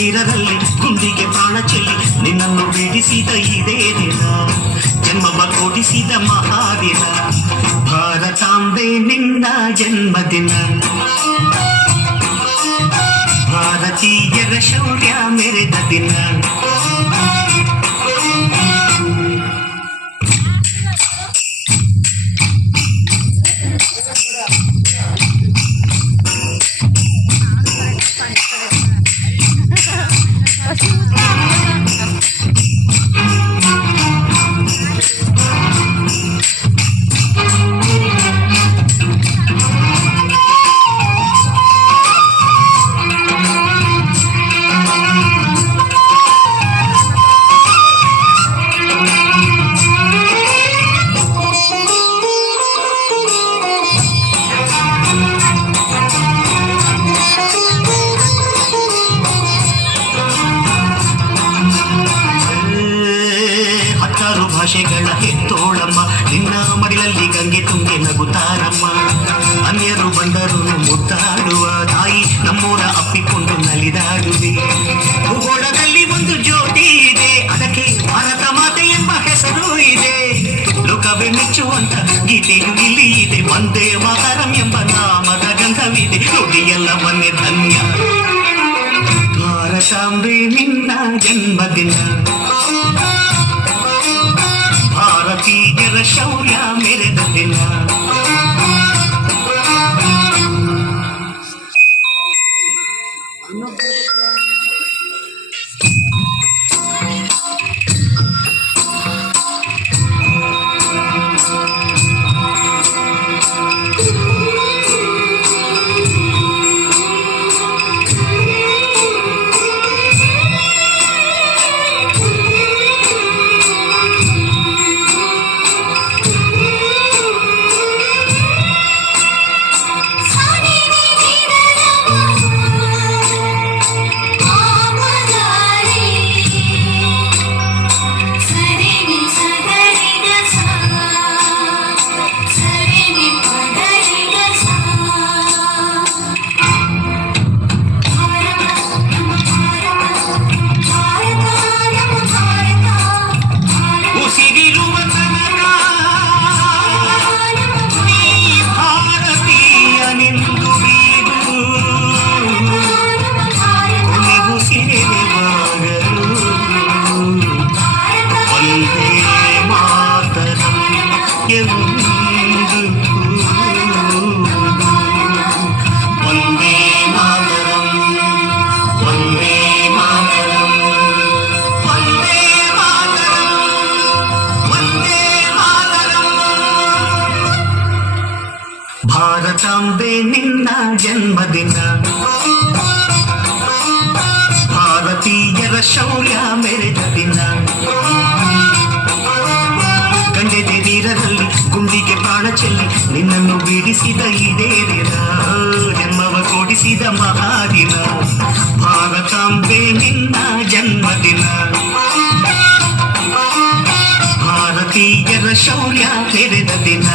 ತೀರದಲ್ಲಿ ಗುಂಡಿಗೆ ಪ್ರಾಣ ಚೆಲ್ಲಿ ನಿನ್ನನ್ನು ಬಿಡಿಸಿದ ಇದೇ ದಿನ, ಜನ್ಮವ ಕೊಡಿಸಿದ ಮಹಾದಿನ, ಭಾರತಾಂಬೆ ನಿನ್ನ ಜನ್ಮದಿನ. ಭಾರತೀಯರ ಶೌರ್ಯ ಮೆರೆದ ದಿನ. ಭಾಷೆಗಳ ಹೆತ್ತೋಳಮ್ಮ, ನಿನ್ನ ಮಡಿಲಲ್ಲಿ ಗಂಗೆ ತುಂಬೆ ನಗುತ್ತಾರಮ್ಮ. ಅನ್ಯರು ಬಂದರು ಮುದ್ದಾಡುವ ತಾಯಿ, ನಮ್ಮೂರ ಅಪ್ಪಿಕೊಂಡು ನಲಿದಾಡುವೆ. ಭೂಗೋಳದಲ್ಲಿ ಒಂದು ಜ್ಯೋತಿ ಇದೆ, ಅದಕ್ಕೆ ಭಾರತ ಮಾತೆ ಎಂಬ ಹೆಸರು ಇದೆ. ಲೋಕವೇ ಮೆಚ್ಚುವಂತ ಗೀತೆಯು ಇಲ್ಲಿ ಇದೆ, ವಂದೇ ಮಾತರಂ ಎಂಬ ನಾಮದ ಗಂಧವಿದೆ. ನುಡಿಯೆಲ್ಲ ಮೊನ್ನೆ ಧನ್ಯ, ಭಾರತಾಂಬೆ ನಿನ್ನ ಜನ್ಮದಿನ. ಭಾರತೀಯರ ಶೌರ್ಯ ಮೆರೆದ ದಿನ. ಭಾರತಾಂಬೆ ನಿನ್ನ ಜನ್ಮದಿನ. ಭಾರತೀಯರ ಶೌರ್ಯ ಮೆರೆದ ದಿನ. ಗಂಡೆದೆ ನೀರಲ್ಲಿ ಗುಂಡಿಗೆ ಪ್ರಾಣ ಚೆಲ್ಲಿ ನಿನ್ನನ್ನು ಬಿಡಿಸಿದ ಇದೇ ದಿನ, ಜನ್ಮವ ಕೊಡಿಸಿದ ಮಹಾದಿನ. ಭಾರತಾಂಬೆ ನಿನ್ನ ಜನ್ಮದಿನ. ಭಾರತೀಯರ ಶೌರ್ಯ ಮೆರೆದ ದಿನ.